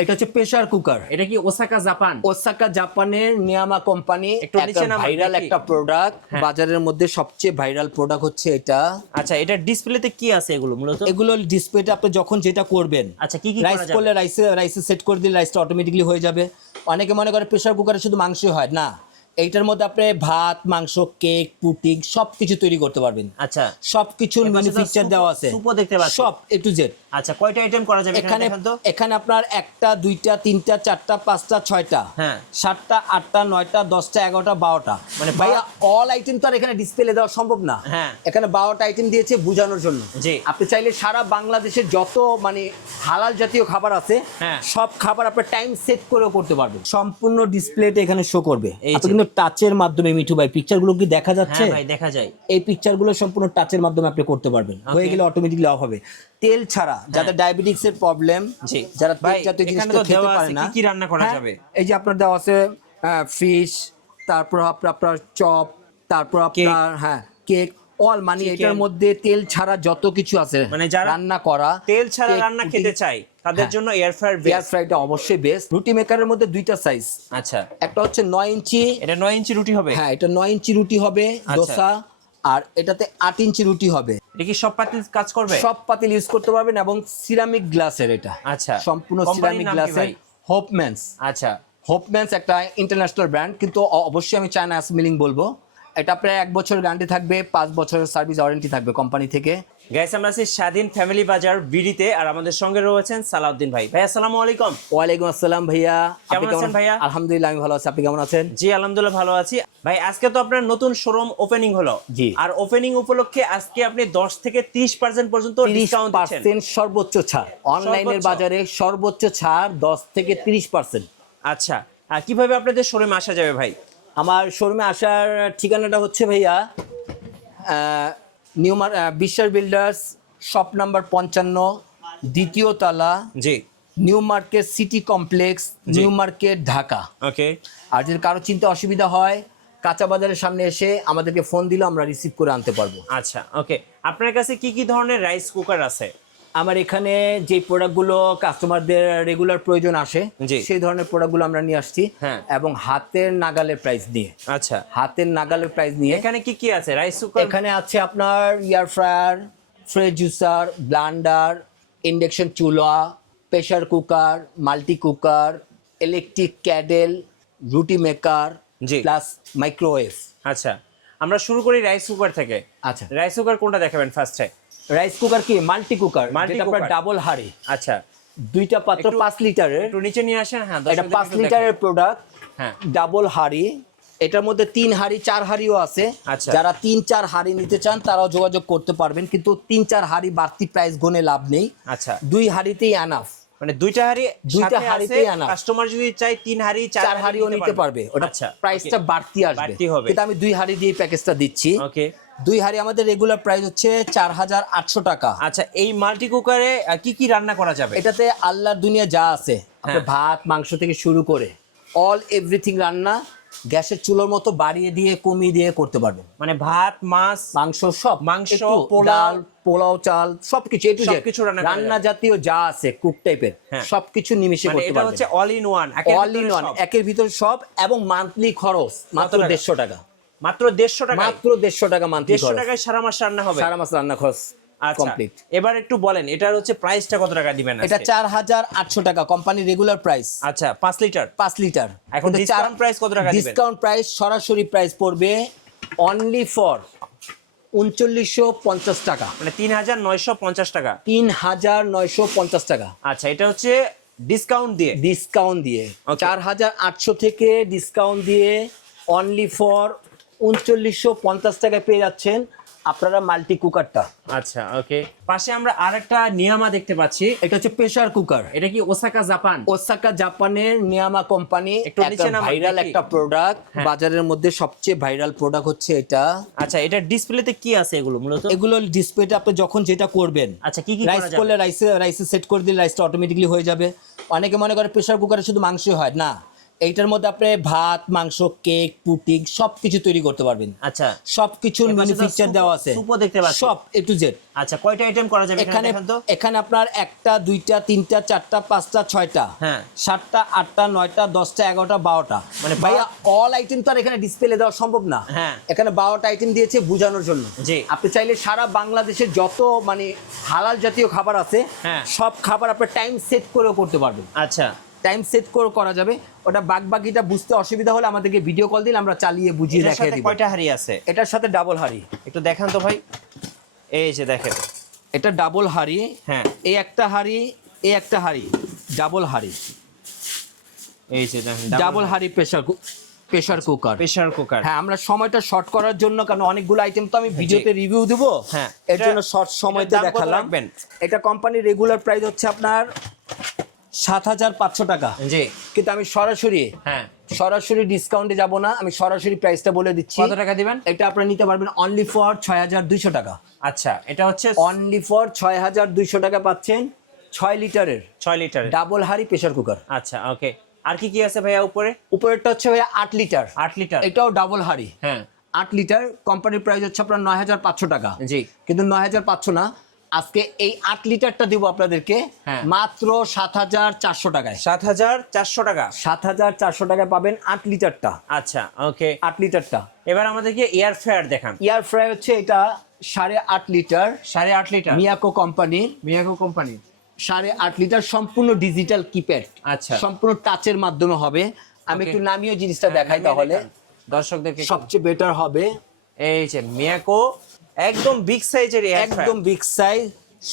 এটা হচ্ছে pressure cooker. এটা কি ওসাকা জাপান? ওসাকা জাপানের নিয়ামা কোম্পানি, একটু নিচে একটা নামান ভাইরাল দেখি। একটা প্রোডাক্ট, হ্যাঁ। বাজারের মধ্যে সবচেয়ে ভাইরাল প্রোডাক্ট হচ্ছে এটা। আচ্ছা, এটা ডিসপ্লেতে কি আছে এগুলো মূলত? এগুলো ডিসপ্লেতে আপনি যখন যেটা করবেন, আচ্ছা, কি কি রাইস করা করলে যাবে? রাইসে সেট করে দিলে রাইসটা অটোমেটিকলি হয়ে যাবে। অনেকে মনে করে প্রেসার কুকারে শুধু মাংসই হয় না, এইটার মধ্যে আপনি ভাত, মাংস, কেক, পুডিং সবকিছু তৈরি করতে পারবেন। আচ্ছা, সবকিছুর এর পাশে তো ম্যানুফ্যাকচার দেওয়া আছে, সুপও দেখতে পাচ্ছি। সব এ টু জেড। আচ্ছা, কয়টা আইটেম করা যাবে এখানে এখানে দেখান তো? এখানে আপনার একটা, দুইটা, তিনটা, চারটা, পাঁচটা, ছয়টা, হ্যাঁ। সাতটা, আটটা, নয়টা, 10টা, 11টা, 12টা, মানে ভাইয়া অল আইটেম তো আর এখানে ডিসপ্লে দেওয়া সম্ভব না। হ্যাঁ। এখানে 12টা আইটেম দিয়েছে বোঝানোর জন্য। জি। আপনি চাইলে সারা বাংলাদেশের যত মানে হালাল জাতীয় খাবার আছে, হ্যাঁ। সব খাবার আপনার টাইম সেট করেও করতে পারবেন। সম্পূর্ণ ডিসপ্লেতে এখানে শো করবে। এই আপনি যে। কিন্তু টাচের মাধ্যমে, মিঠু ভাই পিকচারগুলো কি দেখা যাচ্ছে? হ্যাঁ ভাই, দেখা যায়। এই পিকচারগুলো সম্পূর্ণ টাচের মাধ্যমে আপনি করতে পারবেন। হয়ে গেলে অটোমেটিকলি অফ হবে। তেল ছাড়া, যাদের ডায়াবেটিক্স এর প্রবলেম, জি। যারা তেল ভাই, জাতীয় এখানে জিনিসটা তো খেতে দেওয়া পারে আছে না, কি কি রান্না করা হ্যাঁ, যাবে। এই যে আপনার দেওয়া আছে ফিশ, তারপর আপনার চপ, তারপর আপনার কেক, অল মানে Chicken। এটার মধ্যে তেল ছাড়া যত কিছু আছে মানে যারা রান্না করা, তেল ছাড়া কেক, রান্না খেতে পুডিং, চাই তাদের জন্য এয়ার ফ্রায়ার এয়ার বেস্ট। ফ্রাইটা অবশ্যই বেস্ট। রুটি মেকারের মধ্যে দুইটা সাইজ, আচ্ছা, একটা হচ্ছে 9 ইঞ্চি, এটা 9 ইঞ্চি রুটি হবে? হ্যাঁ এটা 9 ইঞ্চি রুটি হবে দোসা, আর এটাতে 8 ইঞ্চি রুটি হবে। এটা কি সব পাতিল কাজ করবে? সব পাতিল ইউজ করতে পারবেন এবং সিরামিক গ্লাসের এটা। আচ্ছা, সম্পূর্ণ কোম্পানির সিরামিক নাম কি গ্লাসের। ভাই? হোপম্যানস। আচ্ছা, হোপম্যানস একটা ইন্টারন্যাশনাল ব্র্যান্ড, কিন্তু অবশ্যই আমি চায়না অ্যাসেম্বলিং বলবো। এটা প্রায় 1 বছর গ্যারান্টি থাকবে, 5 বছরের সার্ভিস ওয়ারেন্টি থাকবে কোম্পানি থেকে। গাইস, আমরা আছি স্বাধীন ফ্যামিলি বাজার বিডিতে, আর আমাদের সঙ্গে রয়েছেন সালাউদ্দিন ভাই। ভাই আসসালামু আলাইকুম। ওয়ালাইকুম আসসালাম ভাইয়া, কেমন আছেন ভাইয়া? আলহামদুলিল্লাহ আমি ভালো আছি, আপনি কেমন আছেন? জি আলহামদুলিল্লাহ ভালো আছি। ভাই আজকে তো আপনার নতুন শোরুম ওপেনিং হলো। জি। আর ওপেনিং উপলক্ষে আজকে আপনি 10 থেকে 30% পর্যন্ত ডিসকাউন্ট দিচ্ছেন। 30% সর্বোচ্চ ছাড়, অনলাইনের সর্বোচ্চ? বাজারে সর্বোচ্চ ছাড় 10 থেকে 30%। আচ্ছা, আর কিভাবে আপনাদের শোরুমে আসা যাবে ভাই? আমার শোরুমে আসার ঠিকানাটা হচ্ছে ভাইয়া বিশ্বাস বিল্ডার্স, শপ নাম্বার 55, দ্বিতীয় তলা, জি। নিউ মার্কেট সিটি কমপ্লেক্স, জি। New Market, Dhaka. ওকে। আর যদি কারো চিন্তা অসুবিধা হয়, কাঁচা বাজারের সামনে এসে আমাদেরকে ফোন দিলে আমরা রিসিভ করে আনতে পারবো। আচ্ছা, ওকে। আপনার কাছে কি কি ধরনের রাইস কুকার আছে? আমার এখানে যে প্রোডাক্টগুলো কাস্টমারদের রেগুলার প্রয়োজন আসে, জি। সেই ধরনের প্রোডাক্টগুলো আমরা নিয়ে আসছি, হ্যাঁ। এবং হাতের নাগালের প্রাইস নিয়ে। আচ্ছা, হাতের নাগালের প্রাইস নিয়ে এখানে কি কি আছে রাইস কুকার? এখানে আছে আপনার air fryer, fresh juicer, blender, induction চুলা, pressure cooker, multi cooker, electric kettle, রুটি মেকার, জি। Plus microwave. আচ্ছা, আমরা শুরু করি রাইস কুকার থেকে। আচ্ছা, রাইস কুকার কোনটা দেখাবেন ফার্স্টে? রাইস কুকার কি মাল্টি কুকার, Multi যেটা আপনার cooker। ডাবল হাঁড়ি, আচ্ছা, দুইটা পাত্র, একটু- 5 লিটারের। একটু নিচে নিয়ে আসেন। হ্যাঁ, এটা দর্শকদের 5 একটু লিটারের দেখান। প্রোডাক্ট, হ্যাঁ। ডাবল হাঁড়ি। এটার মধ্যে 3 হাঁড়ি, 4 হাঁড়িও আছে। আচ্ছা। যারা 3-4 হাঁড়ি নিতে চান তারাও যোগাযোগ করতে পারবেন, কিন্তু 3-4 হাঁড়ি বাড়তি প্রাইস গুনে লাভ নেই। আচ্ছা, 2 হাঁড়িতেই আনাফ। মানে দুইটা হাঁড়ি, দুইটা হাঁড়িতেই আনা। কাস্টমার যদি চাই 3 হাঁড়ি, 4 হাঁড়িও নিতে পারবে, ওটা আচ্ছা, প্রাইসটা okay। বাড়তি আসবে, বাড়তি হবে। কিন্তু আমি 2 হাঁড়ি দিয়ে প্যাকেজটা দিচ্ছি। ওকে। 2 হাঁড়ি আমাদের রেগুলার প্রাইস হচ্ছে 4800 টাকা। আচ্ছা, এই মাল্টি কুকারে কি কি রান্না করা যাবে? এটাতে আল্লাহর দুনিয়া যা আছে, আপনার ভাত, মাংস থেকে শুরু করে অল এভরিথিং রান্না গ্যাসের চুলোর মতো বাড়িয়ে দিয়ে কমিয়ে দিয়ে করতে পারবেন। মানে ভাত, মাছ, মাংস সব, মাংস, একটু পোলাও। ডাল, পোলাও, চাল, সবকিছু এ টু জেড সবকিছু রান্না করা রান্না যাবে। জাতীয় যা আছে কুক টাইপের, হ্যাঁ। সবকিছু নিমিশে মানে করতে এটা পারবেন। হচ্ছে all in one, all in one, একের ভিতর সব, এবং মান্থলি খরচ মাত্র টাকা? 150 টাকা। মাত্র 150 টাকা? মাত্র 150 টাকা মান্থলি 150 খরচ, টাকায় সারা মাস রান্না হবে? সারা মাস রান্না খরচ আচ্ছা, কমপ্লিট। এবার একটু বলেন এটার হচ্ছে প্রাইসটা কত টাকা দিবেন এটা আজকে? 4800 টাকা কোম্পানি রেগুলার প্রাইস। আচ্ছা, 5 লিটার। 5 লিটার। এখন ডিসকাউন্ট প্রাইস কত টাকা দিবেন? ডিসকাউন্ট প্রাইস সরাসরি প্রাইস পড়বে অনলি ফর 3950 টাকা, মানে 3950 টাকা। 3950 টাকা। আচ্ছা, এটা হচ্ছে ডিসকাউন্ট দিয়ে? ডিসকাউন্ট দিয়ে Okay. 4800 থেকে ডিসকাউন্ট দিয়ে অনলি ফর 3950 টাকায় পেয়ে যাচ্ছেন আপনারা মাল্টি কুকারটা। আচ্ছা, ওকে। পাশে আমরা আরেকটা নিয়ামা দেখতে পাচ্ছি। এটা হচ্ছে প্রেসার কুকার। এটা কি ওসাকা জাপান? ওসাকা জাপানের নিয়ামা কোম্পানি, একটু নিচে নামান ভাইরাল দেখি। একটা প্রোডাক্ট, হ্যাঁ। বাজারের মধ্যে সবচেয়ে ভাইরাল প্রোডাক্ট হচ্ছে এটা। আচ্ছা, এটা ডিসপ্লেতে কি আছে এগুলো মূলত? এগুলো ডিসপ্লেতে আপনি যখন যেটা করবেন, আচ্ছা, কি কি রাইস করা যাবে? করলে রাইসে সেট করে দিলে রাইসটা অটোমেটিকলি হয়ে যাবে। অনেকে মনে করে প্রেসার কুকারে শুধু মাংসই হয় না, এইটার মধ্যে আপনি ভাত, মাংস, কেক, পুডিং সবকিছু তৈরি করতে পারবেন। আচ্ছা সবকিছুর এর পাশে তো ম্যানুফ্যাকচার দেওয়া আছে, সুপও দেখতে পাচ্ছি। সব এ টু জেড। আচ্ছা কয়টা আইটেম করা যাবে এখানে এখানে দেখেন তো? এখানে আপনার 1টা 2টা 3টা 4টা 5টা 6টা, হ্যাঁ। 7টা 8টা 9টা 10টা 11টা 12টা, মানে ভাইয়া অল আইটেম তো আর এখানে ডিসপ্লে দেওয়া সম্ভব না। হ্যাঁ। এখানে 12টা আইটেম দিয়েছে বোঝানোর জন্য। জি। আপনি চাইলে সারা বাংলাদেশের যত মানে হালাল জাতীয় খাবার আছে হ্যাঁ। সব খাবার আপনি টাইম সেট করেও করতে পারবেন। আচ্ছা টাইম সেট করে করা যাবে। ওটা বাকিটা বুঝতে অসুবিধা হলে আমাদেরকে ভিডিও কল দিলে আমরা চালিয়ে বুঝিয়ে এটার দেখিয়ে সাথে দিব। কয়টা হাড়ি আছে? এটার সাথে ডাবল হাড়ি। একটু দেখান তো ভাই। এই যে দেখেন, এটা ডাবল হাড়ি। হ্যাঁ। এই একটা হাড়ি, এই একটা হাড়ি, ডাবল হাড়ি। এই যে দেখেন ডাবল হাড়ি প্রেসার কুকার। Pressure cooker. হ্যাঁ, আমরা সময়টা শর্ট করার জন্য, কারণ অনেকগুলো আইটেম তো আমি ভিডিওতে রিভিউ দেব, হ্যাঁ, এর জন্য শর্ট সময়তে এটার দাম কত দেখালাম। রাখবেন? এটা কোম্পানির রেগুলার প্রাইস হচ্ছে আপনার 7,500 টাকা। জি। কিন্তু আমি হ্যাঁ। সরাসরি ডিসকাউন্টে যাব না, আমি সরাসরি প্রাইসটা বলে দিচ্ছি। কত টাকা দিবেন? এটা আপনারা নিতে পারবেন অনলি ফর 6,200 টাকা। আচ্ছা এটা হচ্ছে অনলি ফর 6,200 টাকা পাচ্ছেন 6 লিটারের 6 লিটার। ডাবল হাড়ি প্রেসার কুকার। আচ্ছা ওকে। আর কি কি আছে ভাইয়া উপরে? উপরেরটা হচ্ছে ভাইয়া 8 লিটার। 8 লিটার। এটাও ডাবল হাড়ি। হ্যাঁ। 8 লিটার কোম্পানির প্রাইস হচ্ছে আপনার 9,500 টাকা। জি। কিন্তু 9,500 না, আজকে এই 8 লিটারটা দিব আপনাদেরকে হ্যাঁ। মাত্র 7,400 টাকায়। 7,400 টাকা। 7,400 টাকায় পাবেন 8 লিটারটা। আচ্ছা ওকে। 8 লিটারটা। এবার আমাদেরকে এয়ার ফ্রায়ার দেখান। এয়ার ফ্রাই হচ্ছে এটা 8.5 লিটার, 8.5 লিটার। মিয়াকো কোম্পানির। মিয়াকো কোম্পানি। 8.5 লিটার সম্পূর্ণ ডিজিটাল কিপ্যাড। আচ্ছা। সম্পূর্ণ টাচের মাধ্যমে হবে। আমি Okay. একটু নামিয়ে জিনিসটা দেখাই তাহলে দর্শকদেরকে সবচেয়ে বেটার হবে। এই যে মিয়াকো একদম বিগ সাইজের এয়ার ফ্রায়ার। একদম বিগ সাইজ,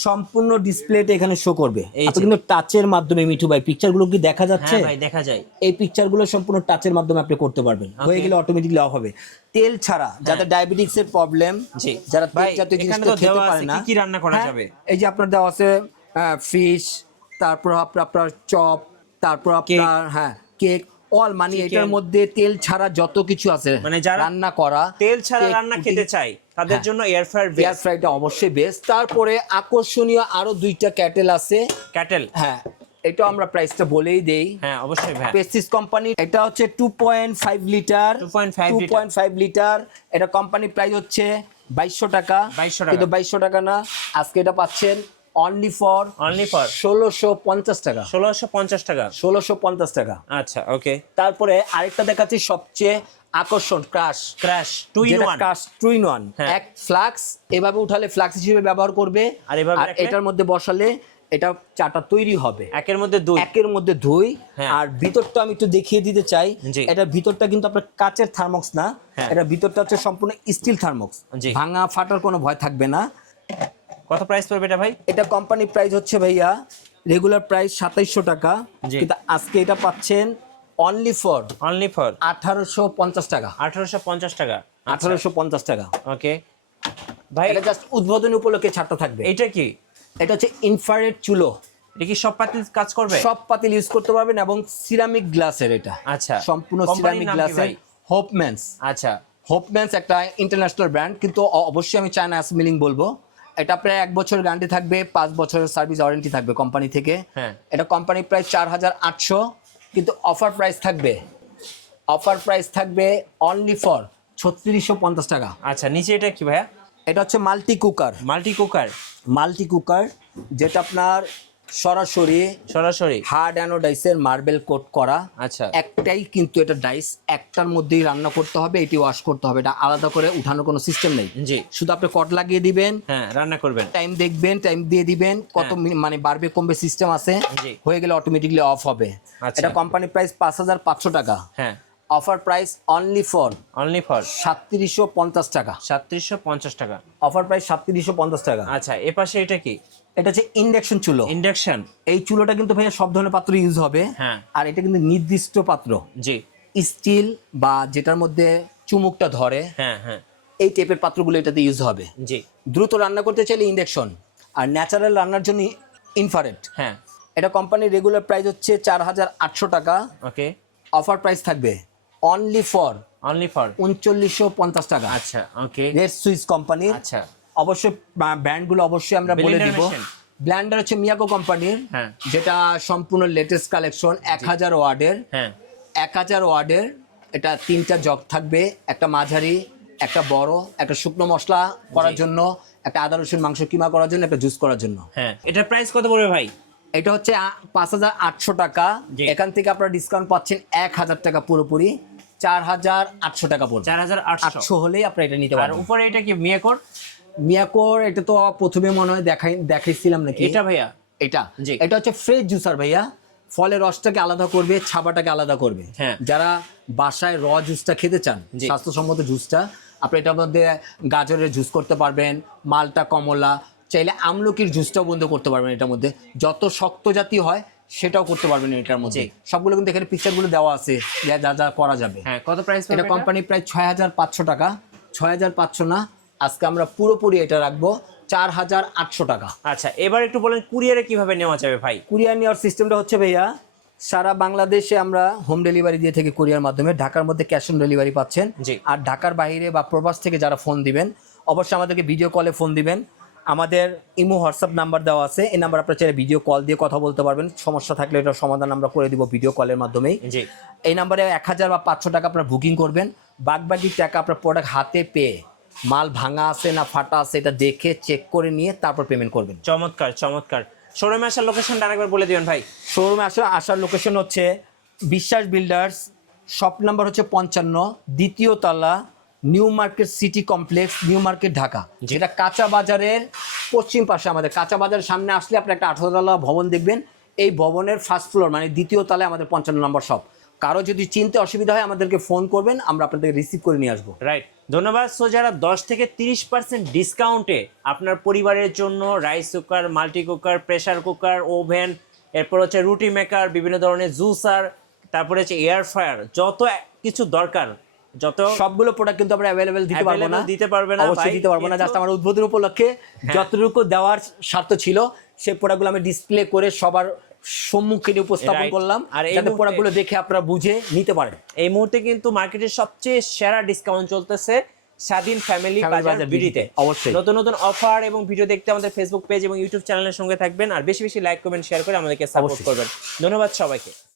সম্পূর্ণ ডিসপ্লেটা এখানে শো করবে। এই আপনি যে। কিন্তু টাচের মাধ্যমে, মিঠু ভাই পিকচারগুলো কি দেখা যাচ্ছে? হ্যাঁ ভাই দেখা যায়। এই পিকচারগুলো সম্পূর্ণ টাচের মাধ্যমে আপনি করতে পারবেন। হয়ে গেলে অটোমেটিকলি অফ হবে। তেল ছাড়া, যাদের ডায়াবেটিক্স এর প্রবলেম, জি। যারা তেল ভাই, জাতীয় এখানে জিনিসটা তো খেতে দেওয়া পারে আছে না, কি কি রান্না করা হ্যাঁ, যাবে? এই যে আপনার দেওয়া আছে ফিশ, তারপর আপনার চপ, তারপর আপনার কেক, অল মানে Chicken. এটার মধ্যে তেল ছাড়া যত কিছু আছে মানে যারা রান্না করা, তেল ছাড়া কেক, রান্না পুডিং, খেতে চাই তাদের হ্যাঁ। জন্য এয়ার ফ্রায়ার এয়ার বেস্ট। ফ্রাইটা অবশ্যই বেস্ট। তারপরে আকর্ষণীয় আরো 2টা ক্যাটেল আছে। ক্যাটেল। হ্যাঁ, এটা আমরা প্রাইসটা বলেই দেই। হ্যাঁ অবশ্যই ভাই। পেস্টিস কোম্পানি, এটা হচ্ছে 2.5 লিটার। 2.5 লিটার। এটা কোম্পানি প্রাইস হচ্ছে 2,200 টাকা। 2,200 টাকা। কিন্তু 2,200 টাকা না, আজকে এটা পাচ্ছেন অনলি ফর 1,650 টাকা। 1,650 টাকা। 1,650 টাকা। আচ্ছা ওকে। তারপরে আরেকটা দেখাচ্ছি সবচেয়ে আকর্ষণ, crash. Crash 2 in 1। Crash 2 in 1। হ্যাঁ। এক ফ্লাক্স, এভাবে উঠালে ফ্লাক্স হিসেবে ব্যবহার করবে, আর এভাবে রাখলে? এটার মধ্যে বসালে এটা চাটা তৈরি হবে। একের মধ্যে 2। একের মধ্যে 2। হ্যাঁ। আর ভিতরটা আমি একটু দেখিয়ে দিতে চাই। জি। এটা ভিতরটা কিন্তু আপনার কাচের থার্মক্স না, হ্যাঁ। এটা ভিতরটা হচ্ছে সম্পূর্ণ স্টিল থার্মক্স। জি। ভাঙা ফাটার কোনো ভয় থাকবে না। কত প্রাইস পড়বে এটা ভাই? এটা কোম্পানি প্রাইস হচ্ছে ভাইয়া রেগুলার প্রাইস 2,700 টাকা। জি। কিন্তু আজকে এটা পাচ্ছেন অনলি ফর 1,850 টাকা। 1,850 টাকা। 1,850 টাকা। ওকে ভাই এটা জাস্ট উদ্বোধনী উপলক্ষে ছাড়টা থাকবে। এইটা কি? এটা হচ্ছে ইনফ্রারেড চুলো। এটা কি সব পাতিল কাজ করবে? সব পাতিল ইউজ করতে পারবেন এবং সিরামিক গ্লাসের এটা। আচ্ছা। সম্পূর্ণ কোম্পানির সিরামিক নাম কি গ্লাসের। ভাই? হোপম্যানস। আচ্ছা হোপম্যানস একটা ইন্টারন্যাশনাল ব্র্যান্ড, কিন্তু অবশ্যই আমি চায়না অ্যাসেম্বলিং বলবো। এটা প্রায় 1 বছর গ্যারান্টি থাকবে, 5 বছরের সার্ভিস ওয়ারেন্টি থাকবে কোম্পানি থেকে। হ্যাঁ। এটা কোম্পানি প্রাইস 4,800, কিন্তু অফার প্রাইস থাকবে অনলি ফর 3,650 টাকা। আচ্ছা নিচে এটা কি ভাইয়া? এটা হচ্ছে মাল্টি কুকার, যেটা আপনার সরাসরি হার্ড অ্যানোডাইসের মার্বেল কোট করা। আচ্ছা। একটাই কিন্তু এটা ডাইস, একটার মধ্যেই রান্না করতে হবে, এটি ওয়াশ করতে হবে, এটা আলাদা করে উঠানোর কোনো সিস্টেম নেই। জি। শুধু আপনি কট লাগিয়ে দিবেন, হ্যাঁ রান্না করবেন, টাইম দেখবেন, টাইম দিয়ে দিবেন কত মানে বাড়বে কমবে সিস্টেম আছে। জি। হয়ে গেলে অটোমেটিকলি অফ হবে। আচ্ছা। এটা কোম্পানি প্রাইস 5,500 টাকা। হ্যাঁ। অফার প্রাইস অনলি ফর 3,750 টাকা। 3,750 টাকা। অফার প্রাইস 3,750 টাকা। আচ্ছা এ পাশে এটা কি? এটা হচ্ছে ইন্ডাকশন চুলো। ইন্ডাকশন। এই চুলোটা কিন্তু ভাইয়া সব ধরনের পাত্র ইউজ হবে। হ্যাঁ। আর এটা কিন্তু নির্দিষ্ট পাত্র, জি। স্টিল বা যেটার মধ্যে চুমুকটা ধরে, হ্যাঁ হ্যাঁ এই টাইপের পাত্রগুলো এটাতে ইউজ হবে। জি। দ্রুত রান্না করতে চাইলে ইন্ডাকশন, আর ন্যাচারাল রান্নার জন্য ইনফ্রারেড। হ্যাঁ। এটা কোম্পানির রেগুলার প্রাইস হচ্ছে 4,800 টাকা। ওকে। অফার প্রাইস থাকবে অনলি ফর 3,950 টাকা। আচ্ছা ওকে। রেড সুইস কোম্পানির। আচ্ছা। অবশ্যই ব্র্যান্ডগুলো অবশ্যই আমরা বলে Blender দিব। machine। ব্লেন্ডার হচ্ছে মিয়াকো কোম্পানির, হ্যাঁ। যেটা সম্পূর্ণ লেটেস্ট কালেকশন 1,000 ওয়ার্ডের। হ্যাঁ। 1000 ওয়ার্ডের, এটা 3টা জগ থাকবে, একটা মাঝারি, একটা বড়, একটা শুকনো মশলা করার জন্য, একটা আদা রসুন মাংস কিমা করার জন্য, একটা জুস করার জন্য। হ্যাঁ, এটার প্রাইস কত পড়বে ভাই? এটা হচ্ছে 5800 টাকা। জি। এখান থেকে আপনারা ডিসকাউন্ট পাচ্ছেন 1000 টাকা, পুরোপুরি 4800 টাকা পড়বে। 4800 800 হলেই আপনারা এটা নিতে আর পারবেন। উপরে এটা কি মিয়াকোর? মিয়াকোর এটা তো প্রথমে মনে হয় দেখাইছিলাম নাকি? এটা ভাইয়া এটা জি। এটা হচ্ছে ফ্রেশ জুসার ভাইয়া, ফলের রসটাকে আলাদা করবে, ছাবাটাকে আলাদা করবে। হ্যাঁ। যারা বাসায় জুসটা খেতে চান, জি। স্বাস্থ্যসম্মত জুসটা, আপনি এটার মধ্যে গাজরের জুস করতে পারবেন, মালটা, কমলা, চাইলে আমলকির জুসটাও বন্ধ করতে পারবেন। এটার মধ্যে যত শক্ত জাতীয় হয় সেটাও করতে পারবেন এটার মধ্যে। জি। সবগুলো কিন্তু এখানে পিকচারগুলো দেওয়া আছে, যা যা করা যাবে। হ্যাঁ, কত প্রাইস এটা কোম্পানি প্রায় 6500 টাকা। 6500 না, আজকে আমরা পুরোপুরি এটা রাখবো 4800 টাকা। আচ্ছা, এবার একটু বলেন কুরিয়ারে কিভাবে নেওয়া যাবে ভাই? কুরিয়ার নেওয়ার সিস্টেমটা হচ্ছে ভাইয়া, সারা বাংলাদেশে আমরা হোম ডেলিভারি দিয়ে থাকি কুরিয়ার মাধ্যমে। ঢাকার মধ্যে ক্যাশ অন ডেলিভারি পাচ্ছেন। জি। আর ঢাকার বাইরে বা প্রবাস থেকে যারা ফোন দিবেন, অবশ্যই আমাদেরকে ভিডিও কলে ফোন দিবেন। আমাদের ইমো হোয়াটসঅ্যাপ নাম্বার দেওয়া আছে, এই নাম্বার আপনার চাইলে ভিডিও কল দিয়ে কথা বলতে পারবেন। সমস্যা থাকলে এটার সমাধান আমরা করে দিব ভিডিও কলের মাধ্যমেই। জি। এই নাম্বারে 1000 বা 500 টাকা আপনার বুকিং করবেন। বাকি টাকা আপনার প্রোডাক্ট হাতে পেয়ে, মাল ভাঙা আছে না ফাটা আছে এটা দেখে চেক করে নিয়ে তারপর পেমেন্ট করবেন। চমৎকার চমৎকার। শোরুমে আসার লোকেশনটা আরেকবার বলে দিবেন ভাই। শোরুমে আসার লোকেশন হচ্ছে বিশ্বাস বিল্ডার্স, শপ নাম্বার হচ্ছে 55, দ্বিতীয় তলা, new Market City complex, new Market, Dhaka. যেটা কাঁচা বাজারের পশ্চিম পাশে। আমাদের কাঁচা বাজারের সামনে আসলে আপনি একটা 18 তলা ভবন দেখবেন। এই ভবনের ফার্স্ট ফ্লোর মানে দ্বিতীয় তলায় আমাদের 55 নম্বর শপ। কারো যদি চিনতে অসুবিধা হয় আমাদেরকে ফোন করবেন, আমরা আপনাদেরকে রিসিভ করে নিয়ে আসবো। রাইট, ধন্যবাদ। সো যারা 10 থেকে 30% ডিসকাউন্টে আপনার পরিবারের জন্য rice cooker, multi cooker, pressure cooker, oven, এরপর হচ্ছে রুটি মেকার, বিভিন্ন ধরনের জুসার, তারপরে হচ্ছে এয়ার ফ্রায়ার, যত কিছু দরকার, যত সবগুলো প্রোডাক্ট কিন্তু আমরা অ্যাভেলেবেল দিতে পারবো না। দিতে পারবে না অবশ্যই ভাই, দিতে পারবো না। জাস্ট আমার উদ্বোধন উপলক্ষে যতটুকু দেওয়ার স্বার্থ ছিল সেই প্রোডাক্টগুলো আমি ডিসপ্লে করে সবার সম্মুখে উপস্থাপন Right. করলাম, আর এই যাতে মুহূর্তে- প্রোডাক্টগুলো দেখে আপনারা বুঝে নিতে পারেন। এই মুহূর্তে কিন্তু মার্কেটের সবচেয়ে সেরা ডিসকাউন্ট চলতেছে স্বাধীন ফ্যামিলি বাজার বিডিতে। অবশ্যই নতুন নতুন অফার এবং ভিডিও দেখতে আমাদের ফেসবুক পেজ এবং ইউটিউব চ্যানেলের সঙ্গে থাকবেন। আর বেশি বেশি লাইক, কমেন্ট, শেয়ার করে আমাদেরকে সাপোর্ট অবশ্যই। করবেন। ধন্যবাদ সবাইকে।